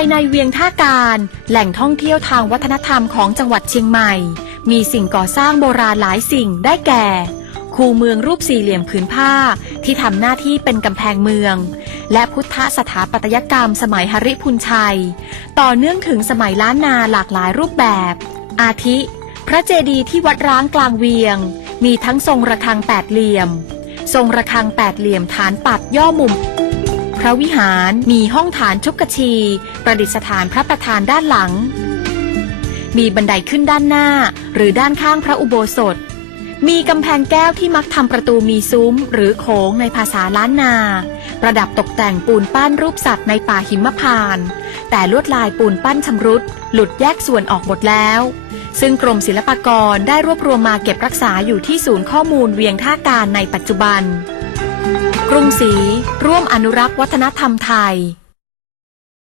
ายในเวียงท่าการ แหล่งท่องเที่ยวทางวัฒนธรรมของจังหวัดเชียงใหม่ มีสิ่งก่อสร้างโบราณหลายสิ่งได้แก่ คูเมืองรูปสี่เหลี่ยมผืนผ้า ที่ทำหน้าที่เป็นกำแพงเมือง และพุทธสถาปัตยกรรมสมัยหริพุนชัย ต่อเนื่องถึงสมัยล้านนาหลากหลายรูปแบบ อาทิ พระเจดีย์ที่วัดร้างกลางเวียง มีทั้งทรงระฆังแปดเหลี่ยม ทรงระฆังแปดเหลี่ยมฐานปัดย่อมุม พระวิหารมีห้องฐานชุกชี ประดิษฐานพระประธานด้านหลัง มีบันไดขึ้นด้านหน้า หรือด้านข้างพระอุโบสถ มีกำแพงแก้วที่มักทำประตูมีซุ้ม หรือโขงในภาษาล้านนา ประดับตกแต่งปูนปั้นรูปสัตว์ในป่าหิมพานต์แต่ลวดลายปูนปั้นชำรุด หลุดแยกส่วนออกหมดแล้ว ซึ่งกรมศิลปากรได้รวบรวมมาเก็บรักษาอยู่ที่ศูนย์ข้อมูลเวียงท่าการในปัจจุบัน ศรีร่วมอนุรักษ์วัฒนธรรมไทย